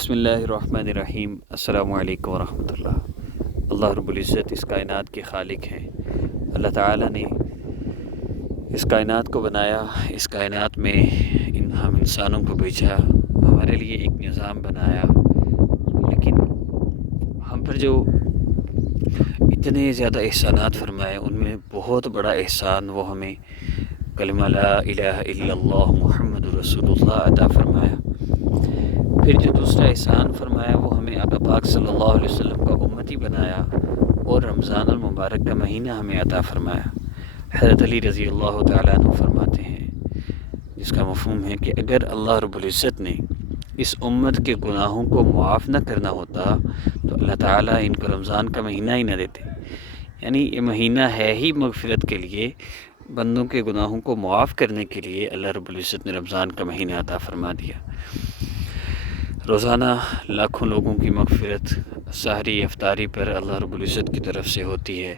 بسم اللہ الرحمن الرحیم۔ السلام علیکم ورحمۃ اللہ۔ اللہ رب العزت اس کائنات کے خالق ہیں۔ اللہ تعالیٰ نے اس کائنات کو بنایا، اس کائنات میں ہم انسانوں کو بھیجا، ہمارے لیے ایک نظام بنایا، لیکن ہم پر جو اتنے زیادہ احسانات فرمائے ان میں بہت بڑا احسان وہ ہمیں کلمہ لا الہ الا اللہ محمد رسول اللہ عطا فرمایا۔ پھر جو دوسرا احسان فرمایا وہ ہمیں آقا پاک صلی اللہ علیہ وسلم کا امتی بنایا اور رمضان المبارک کا مہینہ ہمیں عطا فرمایا۔ حضرت علی رضی اللہ تعالیٰ عنہ فرماتے ہیں، جس کا مفہوم ہے کہ اگر اللہ رب العزت نے اس امت کے گناہوں کو معاف نہ کرنا ہوتا تو اللہ تعالیٰ ان کو رمضان کا مہینہ ہی نہ دیتے۔ یعنی یہ مہینہ ہے ہی مغفرت کے لیے، بندوں کے گناہوں کو معاف کرنے کے لیے اللہ رب العزت نے رمضان کا مہینہ عطا فرما دیا۔ روزانہ لاکھوں لوگوں کی مغفرت سحری افطاری پر اللہ رب العزت کی طرف سے ہوتی ہے،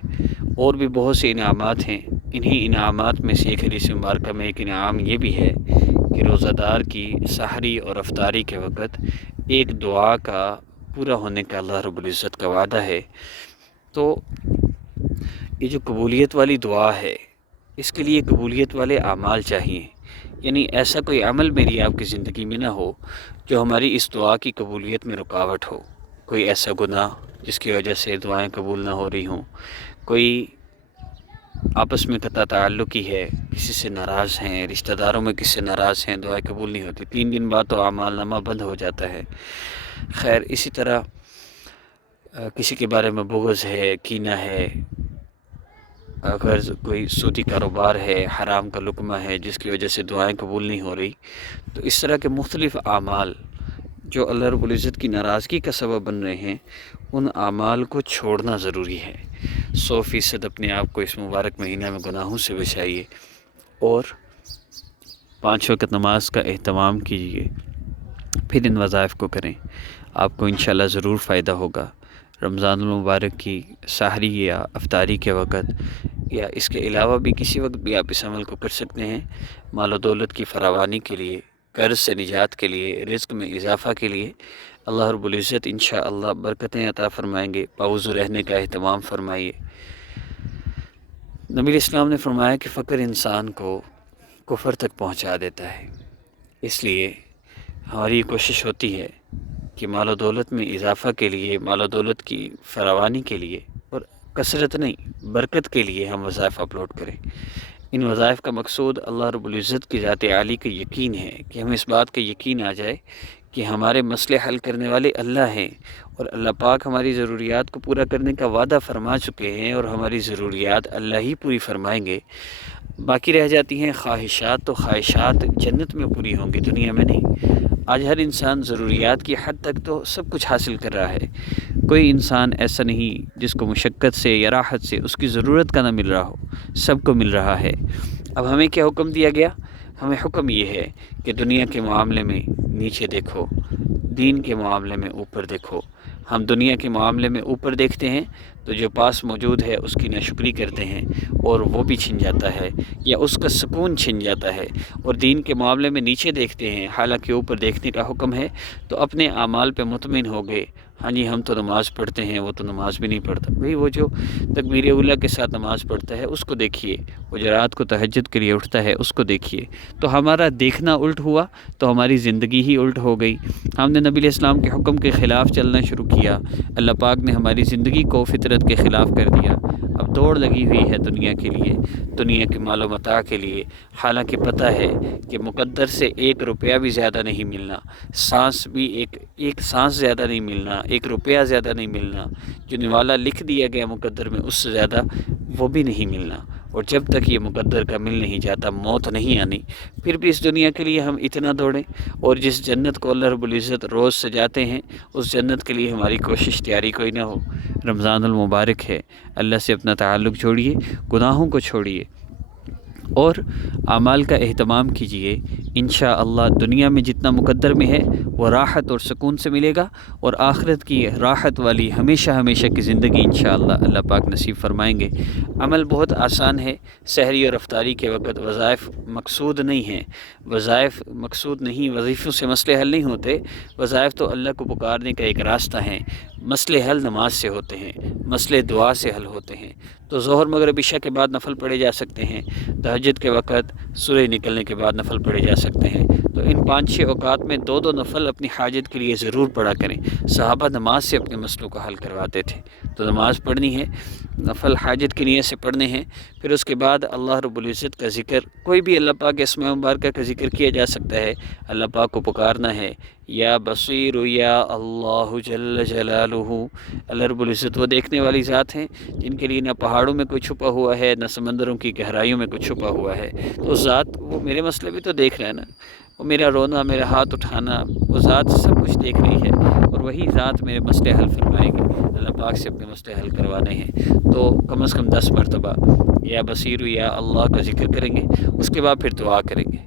اور بھی بہت سے انعامات ہیں۔ انہی انعامات میں سے ایک حدیث مبارکہ میں ایک انعام یہ بھی ہے کہ روزہ دار کی سحری اور افطاری کے وقت ایک دعا کا پورا ہونے کا اللہ رب العزت کا وعدہ ہے۔ تو یہ جو قبولیت والی دعا ہے، اس کے لیے قبولیت والے اعمال چاہیے۔ یعنی ایسا کوئی عمل میری آپ کی زندگی میں نہ ہو جو ہماری اس دعا کی قبولیت میں رکاوٹ ہو۔ کوئی ایسا گناہ جس کی وجہ سے دعائیں قبول نہ ہو رہی ہوں، کوئی آپس میں قطع تعلق ہی ہے، کسی سے ناراض ہیں، رشتہ داروں میں کسی سے ناراض ہیں، دعائیں قبول نہیں ہوتی، 3 دن بعد تو اعمال نامہ بند ہو جاتا ہے۔ خیر، اسی طرح کسی کے بارے میں بغض ہے، کینہ ہے، اگر کوئی سودی کاروبار ہے، حرام کا لقمہ ہے جس کی وجہ سے دعائیں قبول نہیں ہو رہی، تو اس طرح کے مختلف اعمال جو اللہ رب العزت کی ناراضگی کا سبب بن رہے ہیں، ان اعمال کو چھوڑنا ضروری ہے۔ 100% اپنے آپ کو اس مبارک مہینہ میں گناہوں سے بچائیے اور 5 وقت نماز کا اہتمام کیجیے، پھر ان وظائف کو کریں، آپ کو انشاءاللہ ضرور فائدہ ہوگا۔ رمضان المبارک کی سحری یا افطاری کے وقت یا اس کے علاوہ بھی کسی وقت بھی آپ اس عمل کو کر سکتے ہیں، مال و دولت کی فراوانی کے لیے، قرض سے نجات کے لیے، رزق میں اضافہ کے لیے اللہ رب العزت انشاءاللہ برکتیں عطا فرمائیں گے۔ باوضو رہنے کا اہتمام فرمائیے۔ نبی اسلام نے فرمایا کہ فقر انسان کو کفر تک پہنچا دیتا ہے، اس لیے ہماری یہ کوشش ہوتی ہے کہ مال و دولت میں اضافہ کے لیے، مال و دولت کی فراوانی کے لیے، اور کثرت نہیں برکت کے لیے ہم وظائف اپلوڈ کریں۔ ان وظائف کا مقصود اللہ رب العزت کی ذات عالی کا یقین ہے، کہ ہمیں اس بات کا یقین آ جائے کہ ہمارے مسئلے حل کرنے والے اللہ ہیں، اور اللہ پاک ہماری ضروریات کو پورا کرنے کا وعدہ فرما چکے ہیں، اور ہماری ضروریات اللہ ہی پوری فرمائیں گے۔ باقی رہ جاتی ہیں خواہشات، تو خواہشات جنت میں پوری ہوں گی، دنیا میں نہیں۔ آج ہر انسان ضروریات کی حد تک تو سب کچھ حاصل کر رہا ہے، کوئی انسان ایسا نہیں جس کو مشقت سے یا راحت سے اس کی ضرورت کا نہ مل رہا ہو، سب کو مل رہا ہے۔ اب ہمیں کیا حکم دیا گیا؟ ہمیں حکم یہ ہے کہ دنیا کے معاملے میں نیچے دیکھو، دین کے معاملے میں اوپر دیکھو۔ ہم دنیا کے معاملے میں اوپر دیکھتے ہیں تو جو پاس موجود ہے اس کی ناشکری کرتے ہیں اور وہ بھی چھن جاتا ہے، یا اس کا سکون چھن جاتا ہے، اور دین کے معاملے میں نیچے دیکھتے ہیں حالانکہ اوپر دیکھنے کا حکم ہے، تو اپنے اعمال پہ مطمئن ہو گئے۔ ہاں جی، ہم تو نماز پڑھتے ہیں، وہ تو نماز بھی نہیں پڑھتا۔ بھئی وہ جو تکبیر اولیٰ کے ساتھ نماز پڑھتا ہے اس کو دیکھیے، وہ جو رات کو تہجد کے لیے اٹھتا ہے اس کو دیکھیے۔ تو ہمارا دیکھنا الٹ ہوا تو ہماری زندگی ہی الٹ ہو گئی۔ ہم نے نبی علیہ السلام کے حکم کے خلاف چلنا شروع کیا، اللہ پاک نے ہماری زندگی کو فطرت کے خلاف کر دیا۔ اب دوڑ لگی ہوئی ہے دنیا کے لیے، دنیا کے مال و متاع کے لیے، حالانکہ پتہ ہے کہ مقدر سے 1 روپیہ بھی زیادہ نہیں ملنا، سانس بھی ایک سانس زیادہ نہیں ملنا، 1 روپیہ زیادہ نہیں ملنا، جو نوالا لکھ دیا گیا مقدر میں اس سے زیادہ وہ بھی نہیں ملنا۔ اور جب تک یہ مقدر کا مل نہیں جاتا، موت نہیں آنی، پھر بھی اس دنیا کے لیے ہم اتنا دوڑیں، اور جس جنت کو اللہ رب العزت روز سجاتے ہیں اس جنت کے لیے ہماری کوشش تیاری کوئی نہ ہو۔ رمضان المبارک ہے، اللہ سے اپنا تعلق جوڑیے، گناہوں کو چھوڑیے، اور اعمال کا اہتمام کیجئے، انشاءاللہ دنیا میں جتنا مقدر میں ہے وہ راحت اور سکون سے ملے گا، اور آخرت کی راحت والی ہمیشہ ہمیشہ کی زندگی انشاءاللہ اللہ پاک نصیب فرمائیں گے۔ عمل بہت آسان ہے، سحری اور افطاری کے وقت وظائف مقصود نہیں ہیں، وظائف مقصود نہیں، وظیفوں سے مسئلے حل نہیں ہوتے، وظائف تو اللہ کو پکارنے کا ایک راستہ ہیں، مسئلے حل نماز سے ہوتے ہیں، مسئلے دعا سے حل ہوتے ہیں۔ تو ظہر مغرب عشاء کے بعد نفل پڑھے جا سکتے ہیں، تہجد کے وقت سورج نکلنے کے بعد نفل پڑھے جا سکتے ہیں۔ تو ان 5-6 اوقات میں 2 نفل اپنی حاجت کے لیے ضرور پڑھا کریں۔ صحابہ نماز سے اپنے مسئلوں کو حل کرواتے تھے، تو نماز پڑھنی ہے، نفل حاجت کی نیت سے پڑھنے ہیں، پھر اس کے بعد اللہ رب العزت کا ذکر، کوئی بھی اللہ پاک کے اسماء مبارکہ کا ذکر کیا جا سکتا ہے، اللہ پاک کو پکارنا ہے، یا بصیر یا اللہ جل جلالہ۔ اللہ رب العزت وہ دیکھنے والی ذات ہیں جن کے لیے نہ پہاڑوں میں کوئی چھپا ہوا ہے، نہ سمندروں کی گہرائیوں میں کوئی چھپا ہوا ہے۔ تو اس ذات، وہ میرے مسئلے بھی تو دیکھ رہے ہیں نا، وہ میرا رونا، میرا ہاتھ اٹھانا، وہ ذات سب کچھ دیکھ رہی ہے، اور وہی ذات میرے مسئلے حل فرمائے گی۔ اللہ پاک سے اپنے مسئلے حل کروانے ہیں تو کم از کم 10 مرتبہ یا بصیر یا اللہ کا ذکر کریں گے، اس کے بعد پھر دعا کریں گے۔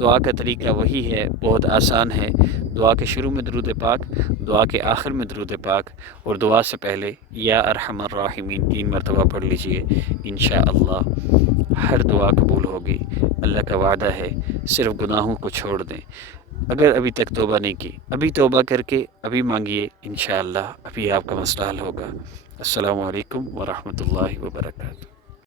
دعا کا طریقہ وہی ہے، بہت آسان ہے۔ دعا کے شروع میں درود پاک، دعا کے آخر میں درود پاک، اور دعا سے پہلے یا ارحم الراحمین 3 مرتبہ پڑھ لیجئے، انشاءاللہ ہر دعا قبول ہوگی۔ اللہ کا وعدہ ہے، صرف گناہوں کو چھوڑ دیں۔ اگر ابھی تک توبہ نہیں کی، ابھی توبہ کر کے ابھی مانگیے، انشاءاللہ ابھی آپ کا مسئلہ حل ہوگا۔ السلام علیکم ورحمۃ اللہ وبرکاتہ۔